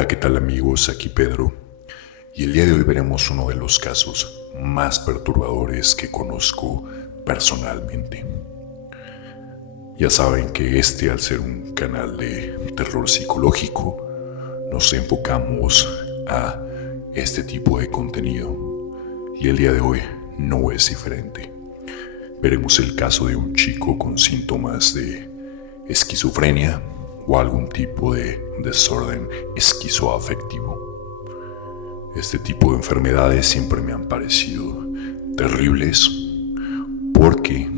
Hola, ¿qué tal amigos? Aquí Pedro, y el día de hoy veremos uno de los casos más perturbadores que conozco personalmente. Ya saben que al ser un canal de terror psicológico, nos enfocamos a este tipo de contenido, y el día de hoy no es diferente. Veremos el caso de un chico con síntomas de esquizofrenia o algún tipo de desorden esquizoafectivo. Este tipo de enfermedades siempre me han parecido terribles porque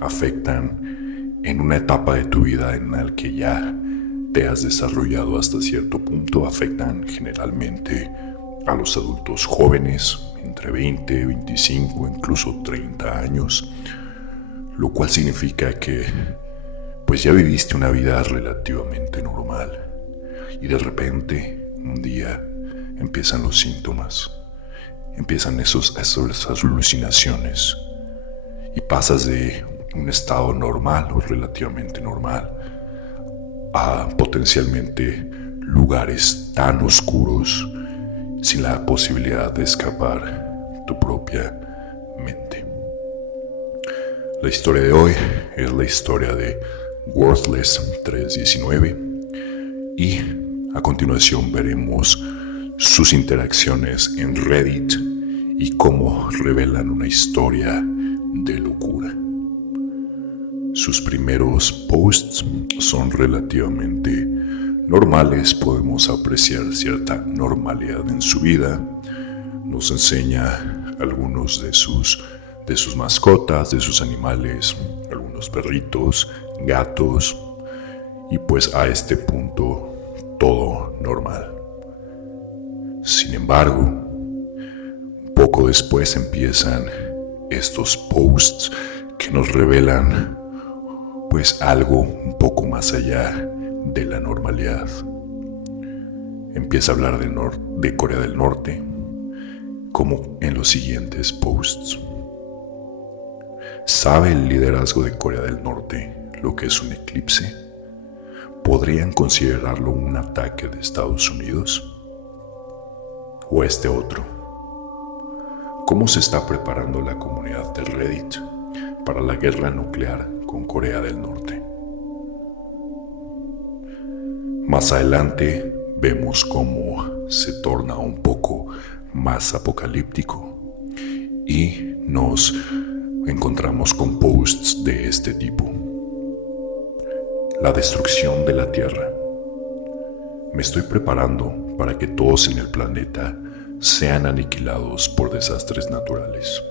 afectan en una etapa de tu vida en la que ya te has desarrollado hasta cierto punto. Afectan generalmente a los adultos jóvenes, entre 20, 25, incluso 30 años, lo cual significa que pues ya viviste una vida relativamente normal y de repente un día empiezan los síntomas, empiezan esas alucinaciones y pasas de un estado normal o relativamente normal a potencialmente lugares tan oscuros sin la posibilidad de escapar tu propia mente. La historia de hoy es la historia de Worthless 319 y a continuación veremos sus interacciones en Reddit y cómo revelan una historia de locura. Sus primeros posts son relativamente normales, podemos apreciar cierta normalidad en su vida. Nos enseña algunos de sus mascotas, de sus animales, algunos perritos, gatos, y pues a este punto todo normal. Sin embargo, poco después empiezan estos posts que nos revelan pues algo un poco más allá de la normalidad. Empieza a hablar de Corea del Norte, como en los siguientes posts. ¿Sabe el liderazgo de Corea del Norte lo que es un eclipse? ¿Podrían considerarlo un ataque de Estados Unidos? ¿O este otro? ¿Cómo se está preparando la comunidad de Reddit para la guerra nuclear con Corea del Norte? Más adelante vemos cómo se torna un poco más apocalíptico y nos encontramos con posts de este tipo. La destrucción de la Tierra. Me estoy preparando para que todos en el planeta sean aniquilados por desastres naturales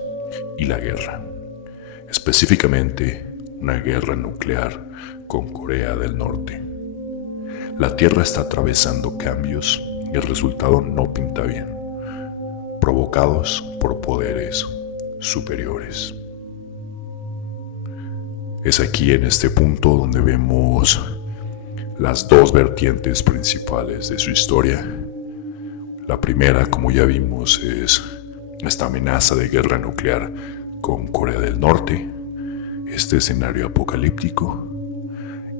y la guerra, específicamente una guerra nuclear con Corea del Norte. La Tierra está atravesando cambios y el resultado no pinta bien, provocados por poderes superiores. Es aquí en este punto donde vemos las dos vertientes principales de su historia. La primera, como ya vimos, es esta amenaza de guerra nuclear con Corea del Norte, este escenario apocalíptico,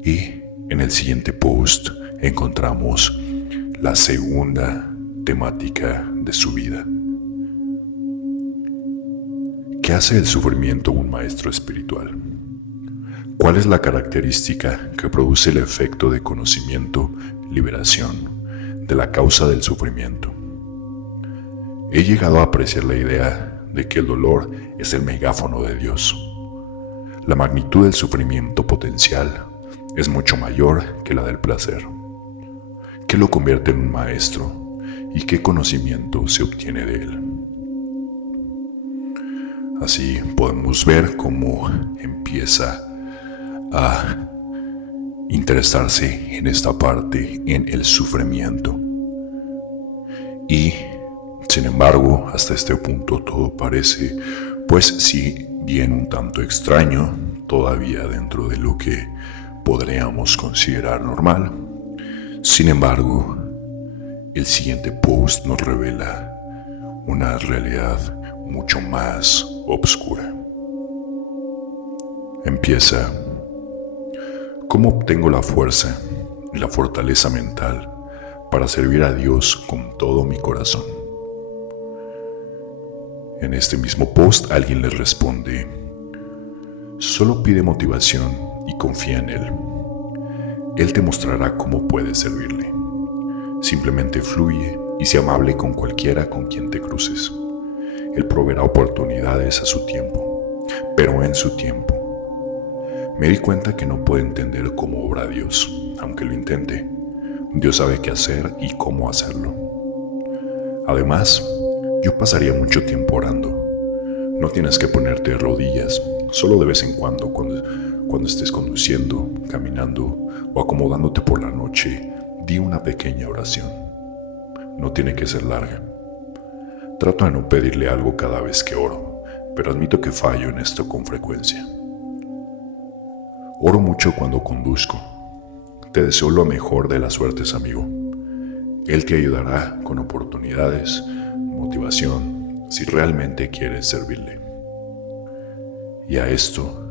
y en el siguiente post encontramos la segunda temática de su vida. ¿Qué hace del sufrimiento un maestro espiritual? ¿Cuál es la característica que produce el efecto de conocimiento, liberación, de la causa del sufrimiento? He llegado a apreciar la idea de que el dolor es el megáfono de Dios. La magnitud del sufrimiento potencial es mucho mayor que la del placer. ¿Qué lo convierte en un maestro y qué conocimiento se obtiene de él? Así podemos ver cómo empieza a interesarse en esta parte, en el sufrimiento. Y, sin embargo, hasta este punto todo parece, pues si bien un tanto extraño, todavía dentro de lo que podríamos considerar normal. Sin embargo, el siguiente post nos revela una realidad mucho más oscura. Empieza: ¿cómo obtengo la fuerza y la fortaleza mental para servir a Dios con todo mi corazón. En este mismo post alguien le responde: solo pide motivación y confía en Él. Él te mostrará cómo puedes servirle. Simplemente fluye y sé amable con cualquiera con quien te cruces. Él proveerá oportunidades a su tiempo, pero en su tiempo. Me di cuenta que no puedo entender cómo obra Dios, aunque lo intente. Dios sabe qué hacer y cómo hacerlo. Además, yo pasaría mucho tiempo orando. No tienes que ponerte de rodillas, solo de vez en cuando estés conduciendo, caminando o acomodándote por la noche, di una pequeña oración. No tiene que ser larga. Trato de no pedirle algo cada vez que oro, pero admito que fallo en esto con frecuencia. Oro mucho cuando conduzco. Te deseo lo mejor de las suertes, amigo. Él te ayudará con oportunidades, motivación, si realmente quieres servirle. Y a esto,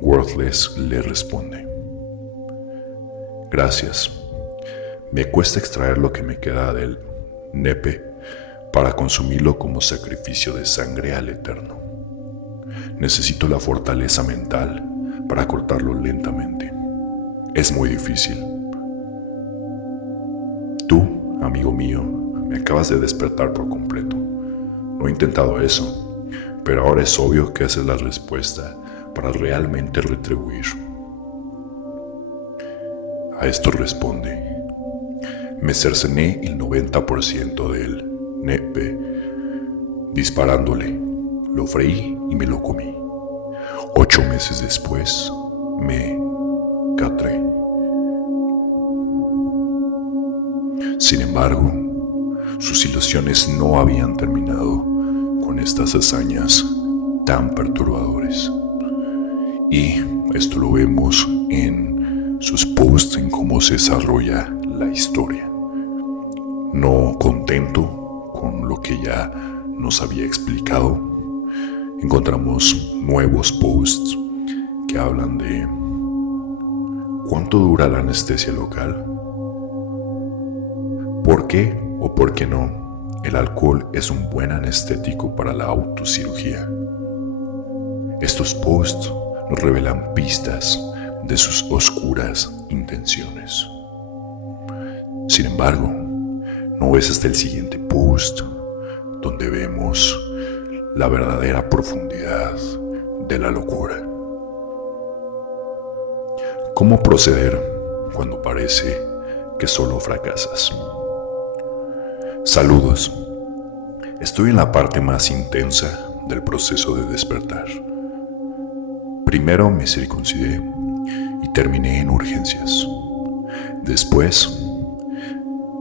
Worthless le responde: gracias. Me cuesta extraer lo que me queda del nepe para consumirlo como sacrificio de sangre al Eterno. Necesito la fortaleza mental para cortarlo lentamente. Es muy difícil. Tú, amigo mío, me acabas de despertar por completo. No he intentado eso, pero ahora es obvio que esa es la respuesta para realmente retribuir. A esto responde: me cercené el 90% del nepe disparándole, lo freí y me lo comí. 8 meses después me catré. Sin embargo, sus ilusiones no habían terminado con estas hazañas tan perturbadoras. Y esto lo vemos en sus posts, en cómo se desarrolla la historia. No contento con lo que ya nos había explicado, encontramos nuevos posts que hablan de cuánto dura la anestesia local, por qué o por qué no el alcohol es un buen anestético para la autocirugía. Estos posts nos revelan pistas de sus oscuras intenciones. Sin embargo, no es hasta el siguiente post donde vemos la verdadera profundidad de la locura. ¿Cómo proceder cuando parece que solo fracasas? Saludos. Estoy en la parte más intensa del proceso de despertar. Primero me circuncidé y terminé en urgencias. Después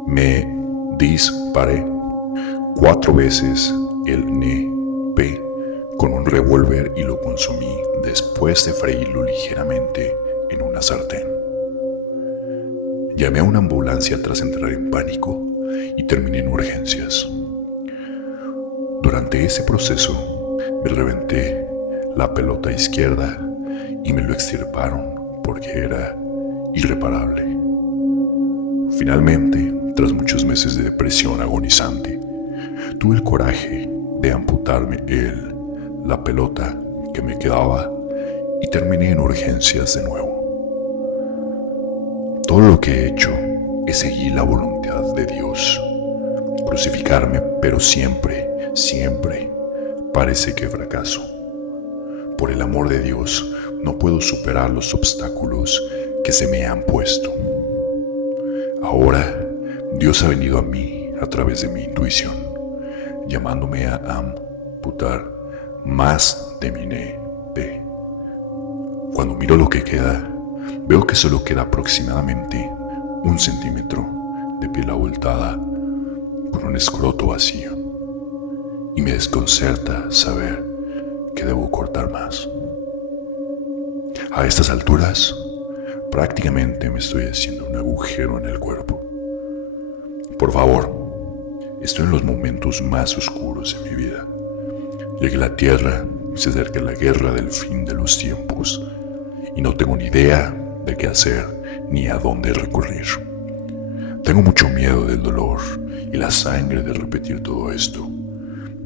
me disparé 4 veces el nepe con un revólver y lo consumí después de freírlo ligeramente en una sartén. Llamé a una ambulancia tras entrar en pánico y terminé en urgencias. Durante ese proceso me reventé la pelota izquierda y me lo extirparon porque era irreparable. Finalmente, tras muchos meses de depresión agonizante, tuve el coraje de amputarme la pelota que me quedaba y terminé en urgencias de nuevo. Todo lo que he hecho es seguir la voluntad de Dios, crucificarme, pero siempre parece que fracaso. Por el amor de Dios, no puedo superar los obstáculos que se me han puesto. Ahora, Dios ha venido a mí a través de mi intuición, llamándome a amputar más de mi nepe. Cuando miro lo que queda, veo que solo queda aproximadamente 1 centímetro de piel abultada con un escroto vacío, y me desconcerta saber que debo cortar más. A estas alturas, prácticamente me estoy haciendo un agujero en el cuerpo. Por favor, estoy en los momentos más oscuros de mi vida. Llegué a la tierra, se acerca la guerra del fin de los tiempos, y no tengo ni idea de qué hacer ni a dónde recurrir. Tengo mucho miedo del dolor y la sangre de repetir todo esto,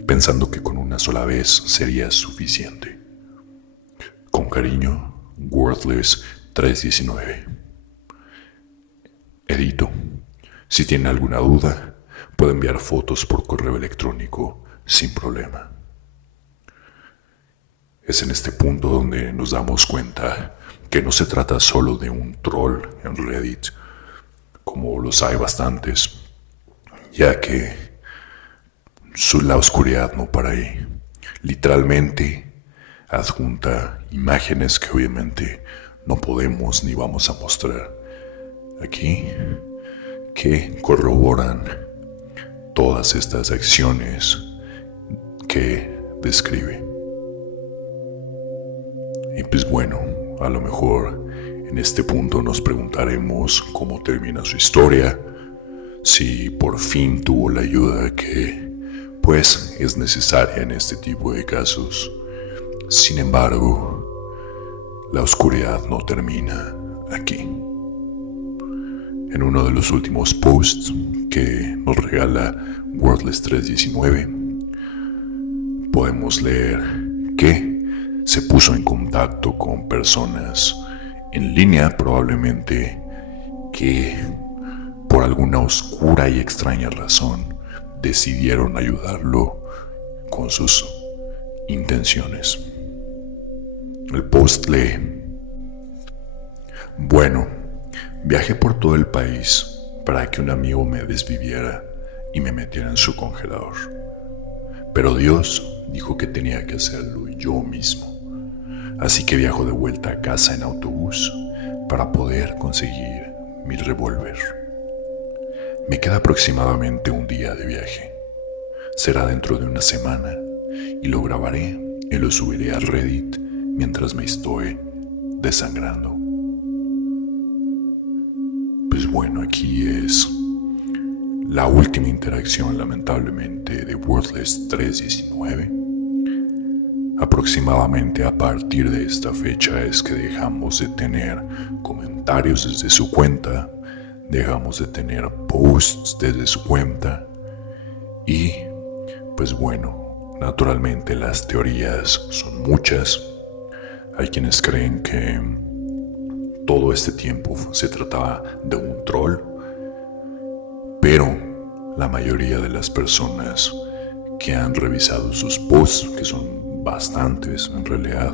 pensando que con una sola vez sería suficiente. Con cariño, Worthless 319. Edito. Si tienen alguna duda, puede enviar fotos por correo electrónico sin problema. Es en este punto donde nos damos cuenta que no se trata solo de un troll en Reddit, como los hay bastantes, ya que la oscuridad no para ahí. Literalmente adjunta imágenes que obviamente no podemos ni vamos a mostrar aquí, que corroboran todas estas acciones que describe. Y pues bueno, a lo mejor en este punto nos preguntaremos cómo termina su historia, si por fin tuvo la ayuda que pues es necesaria en este tipo de casos. Sin embargo, la oscuridad no termina aquí. En uno de los últimos posts que nos regala Worthless 319, podemos leer que se puso en contacto con personas en línea, probablemente que por alguna oscura y extraña razón decidieron ayudarlo con sus intenciones. El post lee: bueno, viajé por todo el país para que un amigo me desviviera y me metiera en su congelador. Pero Dios dijo que tenía que hacerlo yo mismo. Así que viajo de vuelta a casa en autobús para poder conseguir mi revólver. Me queda aproximadamente un día de viaje. Será dentro de una semana y lo grabaré y lo subiré a Reddit mientras me estoy desangrando. Pues bueno, aquí es la última interacción, lamentablemente, de Worthless 319. Aproximadamente a partir de esta fecha es que dejamos de tener comentarios desde su cuenta, dejamos de tener posts desde su cuenta y pues bueno, naturalmente las teorías son muchas. Hay quienes creen que todo este tiempo se trataba de un troll, pero la mayoría de las personas que han revisado sus posts, que son bastantes en realidad,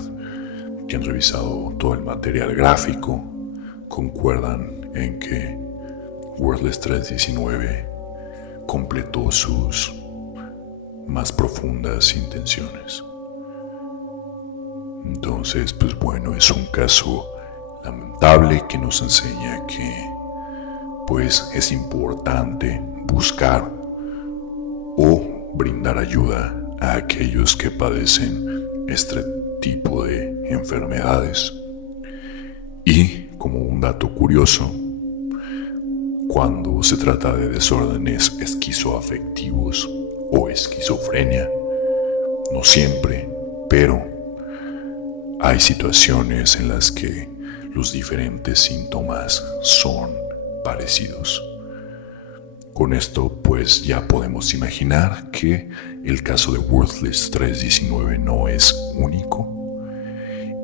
que han revisado todo el material gráfico, concuerdan en que Worthless 319 completó sus más profundas intenciones. Entonces, pues bueno, es un caso lamentable que nos enseña que pues es importante buscar o brindar ayuda a aquellos que padecen este tipo de enfermedades. Y como un dato curioso, cuando se trata de desórdenes esquizoafectivos o esquizofrenia, no siempre, pero hay situaciones en las que los diferentes síntomas son parecidos. Con esto pues ya podemos imaginar que el caso de Worthless 319 no es único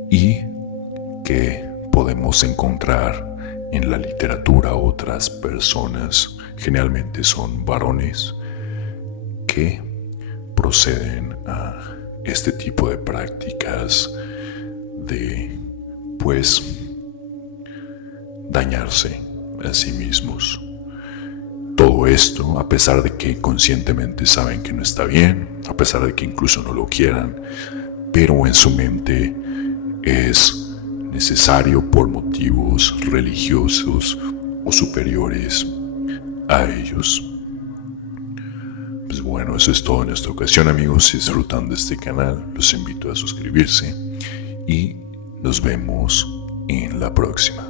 y que podemos encontrar en la literatura otras personas, generalmente son varones, que proceden a este tipo de prácticas de pues dañarse a sí mismos. Todo esto a pesar de que conscientemente saben que no está bien, a pesar de que incluso no lo quieran, pero en su mente es necesario por motivos religiosos o superiores a ellos. Pues bueno, eso es todo en esta ocasión, amigos. Si disfrutan de este canal, los invito a suscribirse y nos vemos en la próxima.